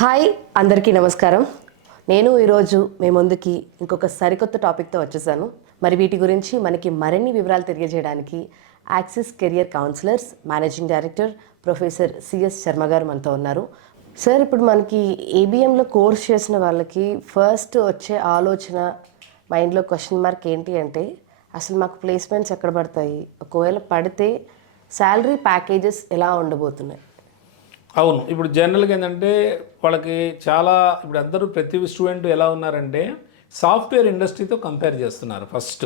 Hi అందరికీ నమస్కారం. నేను ఈరోజు మీ ముందుకి ఇంకొక సరికొత్త టాపిక్తో వచ్చేసాను. మరి వీటి గురించి మనకి మరిన్ని వివరాలు తెలియజేయడానికి Axis career counsellors managing director professor C S Sharma గారు మనతో ఉన్నారు. సార్, ఇప్పుడు మనకి ఏబిఎంలో కోర్స్ చేసిన వాళ్ళకి ఫస్ట్ వచ్చే ఆలోచన, మైండ్లో క్వశ్చన్ మార్క్ ఏంటి అంటే, అసలు మాకు ప్లేస్మెంట్స్ ఎక్కడ పడతాయి, ఒకవేళ పడితే శాలరీ ప్యాకేజెస్ ఎలా ఉండబోతున్నాయి? అవును. ఇప్పుడు జనరల్గా ఏంటంటే వాళ్ళకి చాలా ఇప్పుడు అందరూ ప్రతి స్టూడెంట్ ఎలా ఉన్నారంటే సాఫ్ట్వేర్ ఇండస్ట్రీతో కంపేర్ చేస్తున్నారు ఫస్ట్.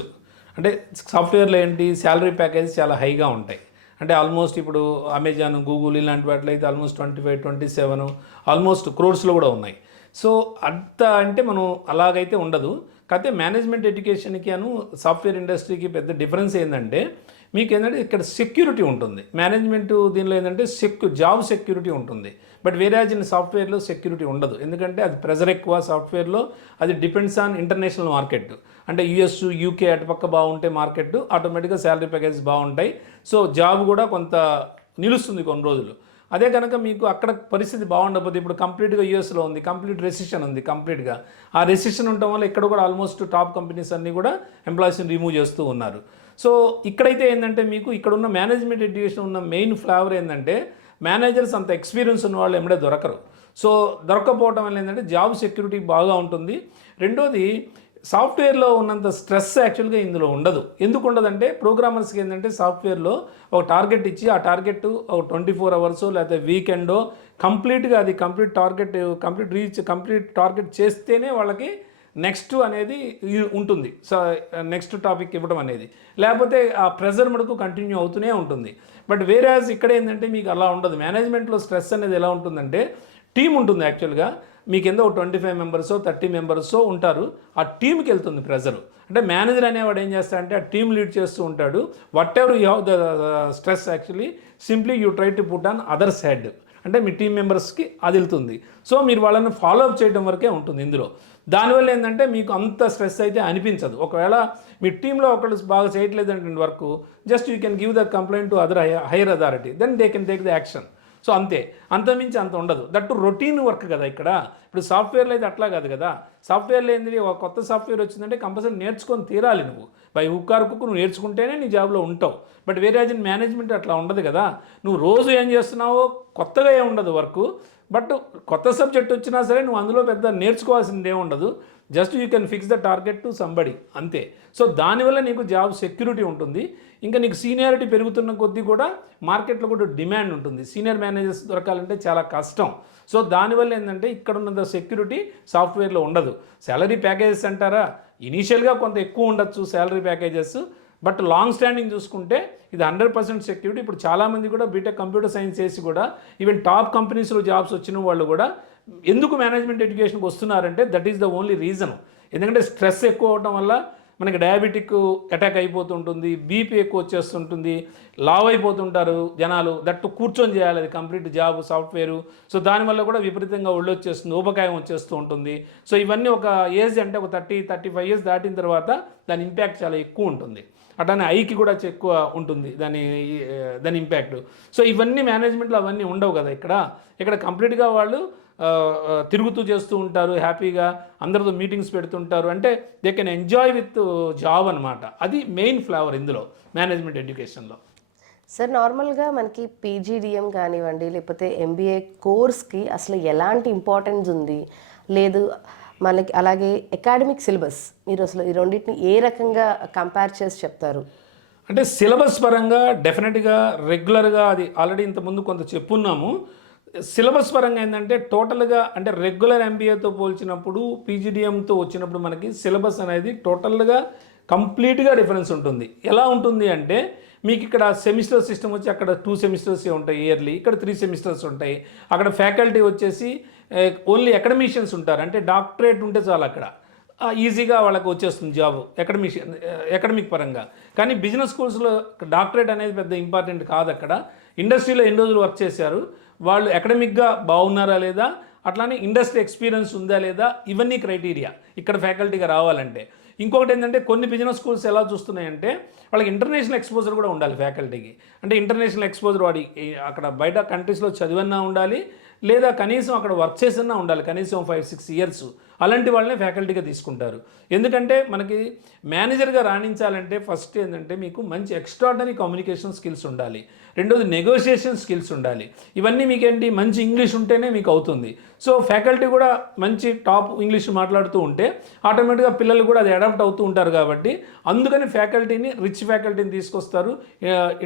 అంటే సాఫ్ట్వేర్లో ఏంటి శాలరీ ప్యాకేజ్ చాలా హైగా ఉంటాయి. అంటే ఆల్మోస్ట్ ఇప్పుడు అమెజాన్, గూగుల్ ఇలాంటి వాటిలో అయితే ఆల్మోస్ట్ 25, 27 ఆల్మోస్ట్ క్రోర్స్లో కూడా ఉన్నాయి. సో అంత అంటే మనం అలాగైతే ఉండదు. కాకపోతే మేనేజ్మెంట్ ఎడ్యుకేషన్కి సాఫ్ట్వేర్ ఇండస్ట్రీకి పెద్ద డిఫరెన్స్ ఏంటంటే మీకు ఏంటంటే ఇక్కడ సెక్యూరిటీ ఉంటుంది. మేనేజ్మెంట్ దీనిలో ఏంటంటే జాబ్ సెక్యూరిటీ ఉంటుంది. బట్ వేరేజ్ ఇన్ సాఫ్ట్వేర్లో సెక్యూరిటీ ఉండదు. ఎందుకంటే అది ప్రెజర్ ఎక్కువ సాఫ్ట్వేర్లో. అది డిపెండ్స్ ఆన్ ఇంటర్నేషనల్ మార్కెట్. అంటే యుఎస్, యూకే అటుపక్క బాగుంటే మార్కెట్ ఆటోమేటిక్గా శాలరీ ప్యాకేజెస్ బాగుంటాయి. సో జాబ్ కూడా కొంత నిలుస్తుంది కొన్ని రోజులు. అదే కనుక మీకు అక్కడ పరిస్థితి బాగుండకపోతే, ఇప్పుడు కంప్లీట్గా యూఎస్లో ఉంది, కంప్లీట్ రెసిషన్ ఉంది కంప్లీట్గా. ఆ రెసిషన్ ఉండటం వల్ల ఇక్కడ కూడా ఆల్మోస్ట్ టాప్ కంపెనీస్ అన్నీ కూడా ఎంప్లాయీస్ని రిమూవ్ చేస్తూ ఉన్నారు. సో ఇక్కడైతే ఏంటంటే మీకు ఇక్కడ ఉన్న మేనేజ్మెంట్ ఎడ్యుకేషన్ ఉన్న మెయిన్ ఫ్లేవర్ ఏంటంటే మేనేజర్స్ అంత ఎక్స్పీరియన్స్ ఉన్న వాళ్ళు ఎమ్మడే దొరకరు. సో దొరకపోవడం వల్ల ఏంటంటే జాబ్ సెక్యూరిటీ బాగా ఉంటుంది. రెండోది, సాఫ్ట్వేర్లో ఉన్నంత స్ట్రెస్ యాక్చువల్గా ఇందులో ఉండదు. ఎందుకు ఉండదంటే ప్రోగ్రామర్స్కి ఏంటంటే సాఫ్ట్వేర్లో ఒక టార్గెట్ ఇచ్చి ఆ టార్గెట్ ఒక 24 అవర్స్ లేకపోతే వీకెండో కంప్లీట్గా అది కంప్లీట్ టార్గెట్ చేస్తేనే వాళ్ళకి నెక్స్ట్ అనేది ఉంటుంది. సో నెక్స్ట్ టాపిక్ ఇవ్వడం అనేది, లేకపోతే ఆ ప్రెజర్ మటుకు కంటిన్యూ అవుతూనే ఉంటుంది. బట్ వేరేజ్ ఇక్కడ ఏంటంటే మీకు అలా ఉండదు. మేనేజ్మెంట్లో స్ట్రెస్ అనేది ఎలా ఉంటుందంటే టీం ఉంటుంది. యాక్చువల్గా మీకు ఎంతో 25 మెంబర్సో 30 మెంబర్సో ఉంటారు. ఆ టీంకి వెళ్తుంది ప్రెజరు. అంటే మేనేజర్ అనేవాడు ఏం చేస్తాడంటే ఆ టీం లీడ్ చేస్తూ ఉంటాడు. What ever you have the stress actually simply you try to put on others head. అంటే మీ టీం మెంబర్స్కి అది వెళ్తుంది. సో మీరు వాళ్ళని ఫాలో అప్ చేయడం వరకే ఉంటుంది ఇందులో. దానివల్ల ఏంటంటే మీకు అంత స్ట్రెస్ అయితే అనిపించదు. ఒకవేళ మీ టీంలో ఒకళ్ళు బాగా చేయట్లేదంటే work, just you can give the complaint to other higher authority, then they can take the action. So అంతే, అంతమించి అంత ఉండదు. దట్టు రొటీన్ వర్క్ కదా ఇక్కడ. ఇప్పుడు సాఫ్ట్వేర్లో అయితే అట్లా కాదు కదా. సాఫ్ట్వేర్లో ఏంది, ఒక కొత్త సాఫ్ట్వేర్ వచ్చిందంటే కంపల్సరీ నేర్చుకొని తీరాలి. నువ్వు బై హుక్ ఆర్ క్రుక్ నువ్వు నేర్చుకుంటేనే నీ జాబ్లో ఉంటావు. బట్ వేరే మేనేజ్మెంట్ అట్లా ఉండదు కదా. నువ్వు రోజు ఏం చేస్తున్నావో కొత్తగా ఏం ఉండదు వర్క్. బట్ కొత్త సబ్జెక్ట్ వచ్చినా సరే నువ్వు అందులో పెద్ద నేర్చుకోవాల్సింది ఏమి ఉండదు. Just you can fix the target to somebody, అంతే. సో దానివల్ల నీకు జాబ్ సెక్యూరిటీ ఉంటుంది. ఇంకా నీకు సీనియారిటీ పెరుగుతున్న కొద్దీ కూడా మార్కెట్లో కూడా డిమాండ్ ఉంటుంది. సీనియర్ మేనేజర్స్ దొరకాలంటే చాలా కష్టం. సో దానివల్ల ఏంటంటే ఇక్కడ ఉన్నంత సెక్యూరిటీ సాఫ్ట్వేర్లో ఉండదు. శాలరీ ప్యాకేజెస్ అంటారా, ఇనీషియల్గా కొంత ఎక్కువ ఉండొచ్చు salary packages. But long standing చూసుకుంటే ఇది 100% సెక్యూరిటీ. ఇప్పుడు చాలామంది కూడా బీటెక్ కంప్యూటర్ సైన్స్ చేసి కూడా ఈవెన్ టాప్ కంపెనీస్లో జాబ్స్ వచ్చిన వాళ్ళు కూడా ఎందుకు మేనేజ్మెంట్ ఎడ్యుకేషన్కి వస్తున్నారంటే that is the only reason. ఎందుకంటే స్ట్రెస్ ఎక్కువ అవడం వల్ల మనకి డయాబెటిక్ అటాక్ అయిపోతుంటుంది, బీపీ ఎక్కువ వచ్చేస్తుంటుంది, లావ్ అయిపోతుంటారు జనాలు. దట్టు కూర్చొని చేయాలి అది కంప్లీట్ జాబ్ సాఫ్ట్వేరు. సో దానివల్ల కూడా విపరీతంగా ఒళ్ళు వచ్చేస్తుంది, ఊబకాయం వచ్చేస్తూ ఉంటుంది. సో ఇవన్నీ ఒక ఏజ్ అంటే ఒక 30-35 ఇయర్స్ దాటిన తర్వాత దాని ఇంపాక్ట్ చాలా ఎక్కువ ఉంటుంది. అట్లానే ఐకి కూడా ఎక్కువ ఉంటుంది దాని ఇంపాక్ట్. సో ఇవన్నీ మేనేజ్మెంట్లో అవన్నీ ఉండవు కదా. ఇక్కడ కంప్లీట్గా వాళ్ళు తిరుగుతూ చేస్తూ ఉంటారు, హ్యాపీగా అందరితో మీటింగ్స్ పెడుతుంటారు. అంటే they can enjoy with job అనమాట. అది మెయిన్ ఫ్లేవర్ ఇందులో మేనేజ్మెంట్ ఎడ్యుకేషన్లో. సార్, నార్మల్గా మనకి పీజీడిఎం కానివ్వండి, లేకపోతే ఎంబీఏ కోర్స్కి అసలు ఎలాంటి ఇంపార్టెన్స్ ఉంది లేదు, మనకి అలాగే అకాడమిక్ సిలబస్, మీరు అసలు ఈ రెండింటిని ఏ రకంగా కంపేర్ చేసి చెప్తారు? అంటే సిలబస్ పరంగా డెఫినెట్గా రెగ్యులర్గా అది ఆల్రెడీ ఇంతకుముందు కొంత చెప్పున్నాము. సిలబస్ పరంగా ఏంటంటే టోటల్గా అంటే రెగ్యులర్ ఎంబీఏతో పోల్చినప్పుడు పీజీడిఎంతో వచ్చినప్పుడు మనకి సిలబస్ అనేది టోటల్గా కంప్లీట్గా డిఫరెన్స్ ఉంటుంది. ఎలా ఉంటుంది అంటే మీకు ఇక్కడ సెమిస్టర్ సిస్టమ్ వచ్చి అక్కడ 2 సెమిస్టర్స్ ఉంటాయి ఇయర్లీ, ఇక్కడ 3 సెమిస్టర్స్ ఉంటాయి. అక్కడ ఫ్యాకల్టీ వచ్చేసి ఓన్లీ అకాడమిషియన్స్ ఉంటారు. అంటే డాక్టరేట్ ఉంటే చాలు అక్కడ ఈజీగా వాళ్ళకి వచ్చేస్తుంది జాబ్ అకాడమిక్ పరంగా. కానీ బిజినెస్ స్కూల్స్లో డాక్టరేట్ అనేది పెద్ద ఇంపార్టెంట్ కాదు. అక్కడ ఇండస్ట్రీలో ఎన్ని రోజులు వర్క్ చేశారు, వాళ్ళు అకాడమిక్గా బాగున్నారా లేదా, అట్లానే ఇండస్ట్రీ ఎక్స్పీరియన్స్ ఉందా లేదా, ఇవన్నీ క్రైటీరియా ఇక్కడ ఫ్యాకల్టీగా రావాలంటే. ఇంకొకటి ఏంటంటే కొన్ని బిజినెస్ స్కూల్స్ ఎలా చూస్తున్నాయంటే వాళ్ళకి ఇంటర్నేషనల్ ఎక్స్పోజర్ కూడా ఉండాలి ఫ్యాకల్టీకి. అంటే ఇంటర్నేషనల్ ఎక్స్పోజర్ వాడి అక్కడ బయట కంట్రీస్లో చదివన్నా ఉండాలి, లేదా కనీసం అక్కడ వర్క్ చేసినా ఉండాలి, కనీసం 5-6 ఇయర్స్. అలాంటి వాళ్ళనే ఫ్యాకల్టీగా తీసుకుంటారు. ఎందుకంటే మనకి మేనేజర్గా రాణించాలంటే ఫస్ట్ ఏంటంటే మీకు మంచి ఎక్స్ట్రాడనరీ కమ్యూనికేషన్ స్కిల్స్ ఉండాలి, రెండోది నెగోషియేషన్ స్కిల్స్ ఉండాలి. ఇవన్నీ మీకేంటి మంచి ఇంగ్లీష్ ఉంటేనే మీకు అవుతుంది. సో ఫ్యాకల్టీ కూడా మంచి టాప్ ఇంగ్లీష్ మాట్లాడుతూ ఉంటే ఆటోమేటిక్గా పిల్లలు కూడా అది అడాప్ట్ అవుతూ ఉంటారు. కాబట్టి అందుకని ఫ్యాకల్టీని రిచ్ ఫ్యాకల్టీని తీసుకొస్తారు,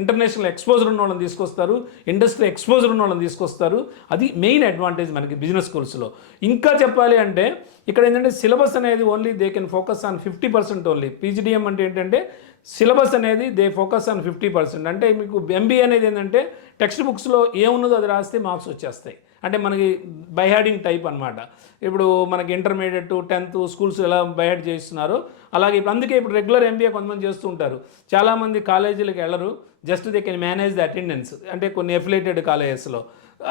ఇంటర్నేషనల్ ఎక్స్పోజర్ ఉన్న వాళ్ళని తీసుకొస్తారు, ఇండస్ట్రీ ఎక్స్పోజర్ ఉన్న వాళ్ళని తీసుకొస్తారు. అది మెయిన్ అడ్వాంటేజ్ మనకి బిజినెస్ స్కూల్స్లో. ఇంకా చెప్పాలి అంటే ఇక్కడ ఏంటంటే సిలబస్ అనేది only they can focus on 50% only. PGDM అంటే ఏంటంటే సిలబస్ అనేది దే ఫోకస్ ఆన్ 50%. అంటే మీకు ఎంబీఏ అనేది ఏంటంటే టెక్స్ట్ బుక్స్లో ఏమున్నదో అది రాస్తే మార్క్స్ వచ్చేస్తాయి. అంటే మనకి బైహార్డింగ్ టైప్ అనమాట. ఇప్పుడు మనకి ఇంటర్మీడియట్ 10th స్కూల్స్ ఎలా బైహార్డ్ చేస్తున్నారో అలాగే ఇప్పుడు అందుకే ఇప్పుడు రెగ్యులర్ ఎంబీఏ కొంతమంది చేస్తూ ఉంటారు. చాలామంది కాలేజీలకు వెళ్ళరు, just they can manage the attendance. అంటే కొన్ని ఎఫిలేటెడ్ కాలేజెస్లో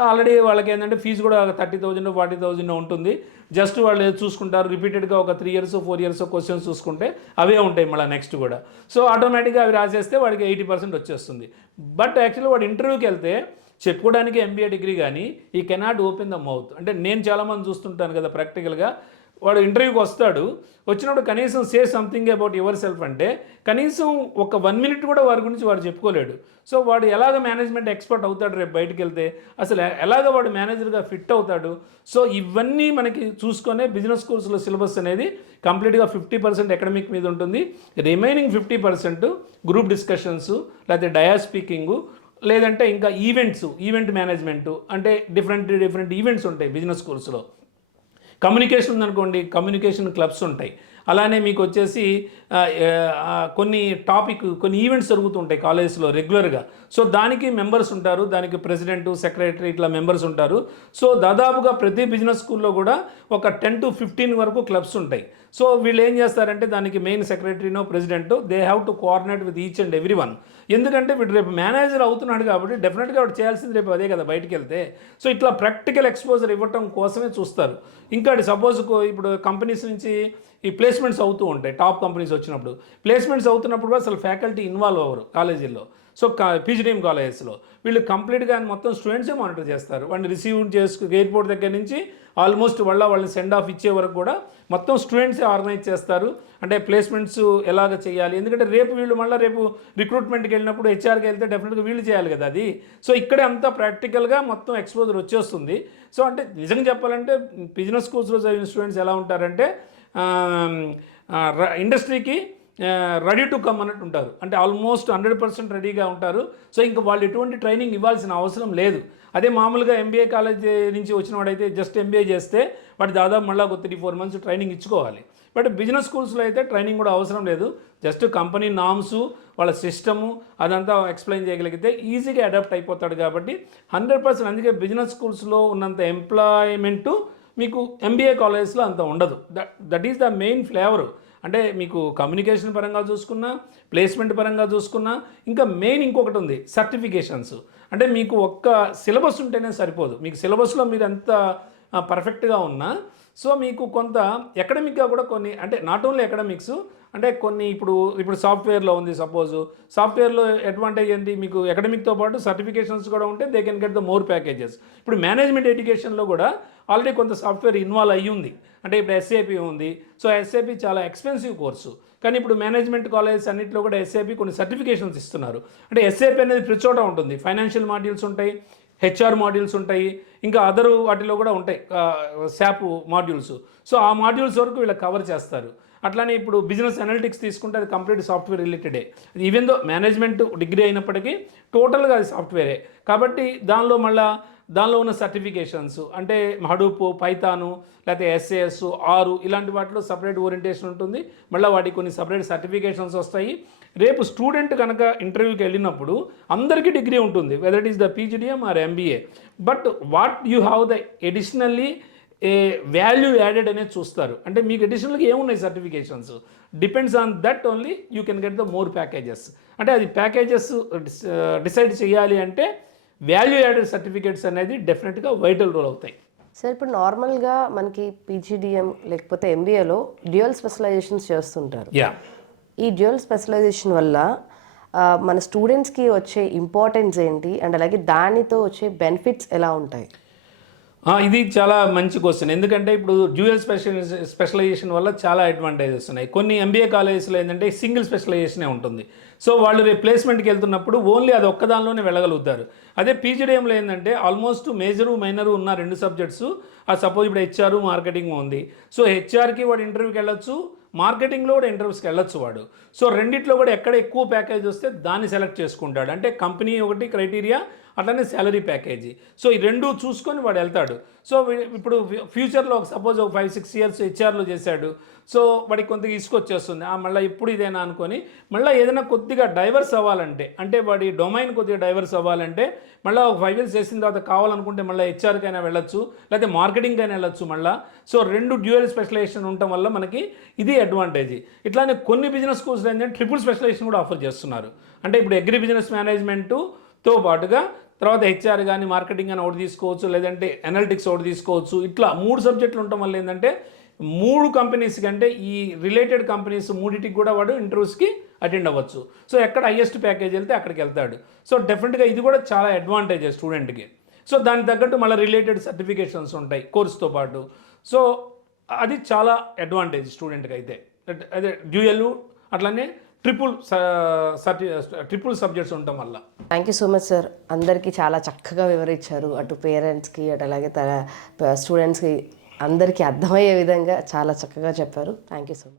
ఆల్రెడీ వాళ్ళకి ఏంటంటే ఫీజు కూడా 30,000 40,000 ఉంటుంది. జస్ట్ వాళ్ళు చూసుకుంటారు, రిపీటెడ్గా ఒక 3 years 4 years క్వశ్చన్స్ చూసుకుంటే అవే ఉంటాయి మళ్ళీ నెక్స్ట్ కూడా. సో ఆటోమేటిక్గా అవి రాసేస్తే వాడికి 80% వచ్చేస్తుంది. బట్ యాక్చువల్లీ వాడు ఇంటర్వ్యూకి వెళ్తే చెప్పుకోవడానికి ఎంబీఏ డిగ్రీ కానీ ఈ కెనాట్ ఓపెన్ ద మౌత్. అంటే నేను చాలామంది చూస్తుంటాను కదా ప్రాక్టికల్గా, వాడు ఇంటర్వ్యూకి వస్తాడు, వచ్చినప్పుడు కనీసం say something about your self అంటే కనీసం ఒక 1 minute కూడా వారి గురించి వాడు చెప్పుకోలేడు. సో వాడు ఎలాగ మేనేజ్మెంట్ ఎక్స్పర్ట్ అవుతాడు రేపు బయటికి వెళ్తే, అసలు ఎలాగ వాడు మేనేజర్గా ఫిట్ అవుతాడు. సో ఇవన్నీ మనకి చూసుకొనే బిజినెస్ స్కూల్స్లో సిలబస్ అనేది కంప్లీట్గా 50% అకాడమిక్ మీద ఉంటుంది, రిమైనింగ్ 50% గ్రూప్ డిస్కషన్స్ లేకపోతే డయా స్పీకింగు, లేదంటే ఇంకా ఈవెంట్ మేనేజ్మెంటు. అంటే డిఫరెంట్ ఈవెంట్స్ ఉంటాయి బిజినెస్ స్కూల్స్లో. కమ్యూనికేషన్ ఉందనుకోండి, కమ్యూనికేషన్ క్లబ్స్ ఉంటాయి. అలానే మీకు వచ్చేసి కొన్ని ఈవెంట్స్ జరుగుతుంటాయి కాలేజ్లో రెగ్యులర్గా. సో దానికి మెంబర్స్ ఉంటారు, దానికి ప్రెసిడెంట్ సెక్రటరీ ఇట్లా మెంబర్స్ ఉంటారు. సో దాదాపుగా ప్రతి బిజినెస్ స్కూల్లో కూడా ఒక 10 to 15 వరకు క్లబ్స్ ఉంటాయి. సో వీళ్ళు ఏం చేస్తారంటే దానికి మెయిన్ సెక్రటరీనో ప్రెసిడెంటో they have to coordinate with each and every one. ఎందుకంటే వీడు రేపు మేనేజర్ అవుతున్నాడు కాబట్టి డెఫినెట్గా వాడు చేయాల్సింది రేపు అదే కదా బయటికి వెళ్తే. సో ఇట్లా ప్రాక్టికల్ ఎక్స్పోజర్ ఇవ్వటం కోసమే చూస్తారు. ఇంకా సపోజ్ ఇప్పుడు కంపెనీస్ నుంచి ఈ ప్లేస్మెంట్స్ అవుతూ ఉంటాయి, టాప్ కంపెనీస్ వచ్చినప్పుడు ప్లేస్మెంట్స్ అవుతున్నప్పుడు కూడా అసలు ఫ్యాకల్టీ ఇన్వాల్వ్ అవ్వరు కాలేజీల్లో. సో పీజీడీఎం కాలేజెస్లో వీళ్ళు కంప్లీట్గా మొత్తం స్టూడెంట్సే మానిటర్ చేస్తారు. వాడిని రిసీవ్ ఎయిర్పోర్ట్ దగ్గర నుంచి ఆల్మోస్ట్ వాళ్ళని సెండ్ ఆఫ్ ఇచ్చే వరకు కూడా మొత్తం స్టూడెంట్సే ఆర్గనైజ్ చేస్తారు. అంటే ప్లేస్మెంట్స్ ఎలాగ చేయాలి, ఎందుకంటే రేపు వీళ్ళు మళ్ళీ రేపు రిక్రూట్మెంట్కి వెళ్ళినప్పుడు హెచ్ఆర్కి వెళ్తే డెఫినెట్గా వీళ్ళు చేయాలి కదా అది. సో ఇక్కడే అంతా ప్రాక్టికల్గా మొత్తం ఎక్స్పోజర్ వచ్చేస్తుంది. సో అంటే నిజంగా చెప్పాలంటే బిజినెస్ స్కూల్స్లో చదివిన స్టూడెంట్స్ ఎలా ఉంటారంటే ఇండస్ట్రీకి రెడీ టు కమ్ అన్నట్టు ఉంటారు. అంటే ఆల్మోస్ట్ 100% రెడీగా ఉంటారు. సో ఇంకా వాళ్ళు ఎటువంటి ట్రైనింగ్ ఇవ్వాల్సిన అవసరం లేదు. అదే మామూలుగా ఎంబీఏ కాలేజ్ నుంచి వచ్చిన వాడైతే జస్ట్ ఎంబీఏ చేస్తే వాడు దాదాపు మళ్ళీ ఒక 3-4 months ట్రైనింగ్ ఇచ్చుకోవాలి. బట్ బిజినెస్ స్కూల్స్లో అయితే ట్రైనింగ్ కూడా అవసరం లేదు. జస్ట్ కంపెనీ నామ్స్ వాళ్ళ సిస్టము అదంతా ఎక్స్ప్లెయిన్ చేయగలిగితే ఈజీగా అడాప్ట్ అయిపోతాడు. కాబట్టి 100% అందుకే బిజినెస్ స్కూల్స్లో ఉన్నంత ఎంప్లాయ్మెంటు మీకు ఎంబీఏ కాలేజెస్లో అంత ఉండదు. That is the main flavour. అంటే మీకు కమ్యూనికేషన్ పరంగా చూసుకున్నా, ప్లేస్మెంట్ పరంగా చూసుకున్నా, ఇంకా మెయిన్ ఇంకొకటి ఉంది సర్టిఫికేషన్స్. అంటే మీకు ఒక్క సిలబస్ ఉంటేనే సరిపోదు. మీకు సిలబస్లో మీరు ఎంత పర్ఫెక్ట్గా ఉన్నా సో మీకు కొంత అకాడమిక్గా కూడా కొన్ని, అంటే నాట్ ఓన్లీ అకాడమిక్స్, అంటే కొన్ని ఇప్పుడు సాఫ్ట్వేర్లో ఉంది. సపోజ్ సాఫ్ట్వేర్లో అడ్వాంటేజ్ ఏంటి, మీకు అకాడమిక్తో పాటు సర్టిఫికేషన్స్ కూడా ఉంటే they can get the more packages. ఇప్పుడు మేనేజ్మెంట్ ఎడ్యుకేషన్లో కూడా ఆల్రెడీ కొంత సాఫ్ట్వేర్ ఇన్వాల్వ్ అయ్యి ఉంది. అంటే ఇప్పుడు ఎస్ఏపి ఉంది. సో ఎస్ఏపి చాలా ఎక్స్పెన్సివ్ కోర్సు, కానీ ఇప్పుడు మేనేజ్మెంట్ కాలేజెస్ అన్నింటిలో కూడా ఎస్ఏపి కొన్ని సర్టిఫికేషన్స్ ఇస్తున్నారు. అంటే ఎస్ఏపి అనేది ప్రతి చోట ఉంటుంది. ఫైనాన్షియల్ మాడ్యూల్స్ ఉంటాయి, హెచ్ఆర్ మాడ్యూల్స్ ఉంటాయి, ఇంకా అదరు వాటిలో కూడా ఉంటాయి శాప్ మాడ్యూల్స్. సో ఆ మాడ్యూల్స్ వరకు వీళ్ళకి కవర్ చేస్తారు. అట్లానే ఇప్పుడు బిజినెస్ అనలిటిక్స్ తీసుకుంటే అది కంప్లీట్ సాఫ్ట్వేర్ రిలేటెడే. ఈవెన్ దో మేనేజ్మెంట్ డిగ్రీ అయినప్పటికీ టోటల్గా అది సాఫ్ట్వేరే. కాబట్టి దానిలో ఉన్న సర్టిఫికేషన్స్ అంటే హడూప్, పైథాను, లేకపోతే ఎస్ఏఎస్, ఆరు ఇలాంటి వాటిలో సపరేట్ ఓరియంటేషన్ ఉంటుంది. మళ్ళీ వాటికి కొన్ని సపరేట్ సర్టిఫికేషన్స్ వస్తాయి. రేపు స్టూడెంట్ కనుక ఇంటర్వ్యూకి వెళ్ళినప్పుడు అందరికీ డిగ్రీ ఉంటుంది, whether it is the PGDM or MBA. But what you have the additionally a value added అనేది చూస్తారు. అంటే మీకు అడిషనల్గా ఏమున్నాయి certifications, depends on that only you can get the more packages. అంటే అది ప్యాకేజెస్ డిసైడ్ చేయాలి అంటే వాల్యూ యాడెడ్ సర్టిఫికేట్స్ అనేది డెఫినెట్గా వైటల్ రోల్ అవుతాయి. సార్ ఇప్పుడు నార్మల్గా మనకి పీజీడిఎం లేకపోతే ఎంబీఏలో డ్యూయల్ స్పెషలైజేషన్స్ చేస్తుంటారు. ఈ డ్యూయల్ స్పెషలైజేషన్ వల్ల మన స్టూడెంట్స్కి వచ్చే ఇంపార్టెన్స్ ఏంటి, అండ్ అలాగే దానితో వచ్చే బెనిఫిట్స్ ఎలా ఉంటాయి? ఇది చాలా మంచి క్వశ్చన్. ఎందుకంటే ఇప్పుడు డ్యూయల్ స్పెషలైజేషన్ వల్ల చాలా అడ్వాంటేజెస్ ఉన్నాయి. కొన్ని ఎంబీఏ కాలేజెస్లో ఏంటంటే సింగిల్ స్పెషలైజేషనే ఉంటుంది. సో వాళ్ళు రేపు ప్లేస్మెంట్కి వెళ్తున్నప్పుడు ఓన్లీ అది ఒక్కదానిలోనే వెళ్ళగలుగుతారు. అదే పీజీడీఎంలో ఏంటంటే ఆల్మోస్ట్ మేజరు మైనరు ఉన్న 2 సబ్జెక్ట్స్. సపోజ్ ఇప్పుడు హెచ్ఆర్ మార్కెటింగ్ ఉంది. సో హెచ్ఆర్కి వాడు ఇంటర్వ్యూకి వెళ్ళొచ్చు, మార్కెటింగ్లో కూడా ఇంటర్వ్యూస్కి వెళ్ళొచ్చు వాడు. సో రెండిట్లో కూడా ఎక్కడ ఎక్కువ ప్యాకేజ్ వస్తే దాన్ని సెలెక్ట్ చేసుకుంటాడు. అంటే కంపెనీ ఒకటి క్రైటీరియా, అట్లనే శాలరీ ప్యాకేజీ. సో ఈ రెండు చూసుకొని వాడు వెళ్తాడు. సో ఇప్పుడు ఫ్యూచర్లో సపోజ్ ఒక 5-6 ఇయర్స్ హెచ్ఆర్లో చేశాడు. సో వాడికి కొద్దిగా ఇసుకొచ్చేస్తుంది. మళ్ళీ ఇప్పుడు ఇదేనా అనుకొని మళ్ళీ ఏదైనా కొద్దిగా డైవర్స్ అవ్వాలంటే, అంటే వాడి డొమైన్ కొద్దిగా డైవర్స్ అవ్వాలంటే మళ్ళీ ఒక 5 ఇయర్స్ చేసిన తర్వాత కావాలనుకుంటే మళ్ళీ హెచ్ఆర్కైనా వెళ్ళొచ్చు, లేకపోతే మార్కెటింగ్కైనా వెళ్ళొచ్చు మళ్ళీ. సో 2 డ్యూయల్ స్పెషలైజేషన్ ఉండటం వల్ల మనకి ఇది అడ్వాంటేజ్. ఇట్లానే కొన్ని బిజినెస్ స్కూల్స్ ఏంటంటే ట్రిపుల్ స్పెషలైజేషన్ కూడా ఆఫర్ చేస్తున్నారు. అంటే ఇప్పుడు అగ్రి బిజినెస్ మేనేజ్మెంట్తో పాటుగా తర్వాత హెచ్ఆర్ కానీ మార్కెటింగ్ కానీ ఒకటి తీసుకోవచ్చు, లేదంటే అనలిటిక్స్ ఒకటి తీసుకోవచ్చు. ఇట్లా 3 సబ్జెక్టులు ఉండటం వల్ల ఏంటంటే 3 కంపెనీస్ కంటే ఈ రిలేటెడ్ కంపెనీస్ 3టికి కూడా వాడు ఇంటర్వ్యూస్కి అటెండ్ అవ్వచ్చు. సో ఎక్కడ హైయెస్ట్ ప్యాకేజ్ వెళ్తే అక్కడికి వెళ్తాడు. సో డెఫినెట్గా ఇది కూడా చాలా అడ్వాంటేజెస్ స్టూడెంట్కి. సో దానికి తగ్గట్టు మళ్ళీ రిలేటెడ్ సర్టిఫికేషన్స్ ఉంటాయి కోర్స్తో పాటు. సో అది చాలా అడ్వాంటేజ్ స్టూడెంట్కి అయితే. అదే డ్యూయల్ అట్లనే ట్రిపుల్ సబ్జెక్ట్స్ ఉండటం వల్ల. Thank you so much sir. అందరికీ చాలా చక్కగా వివరించారు. అటు పేరెంట్స్కి, అటు అలాగే స్టూడెంట్స్కి అందరికీ అర్థమయ్యే విధంగా చాలా చక్కగా చెప్పారు. Thank you so much.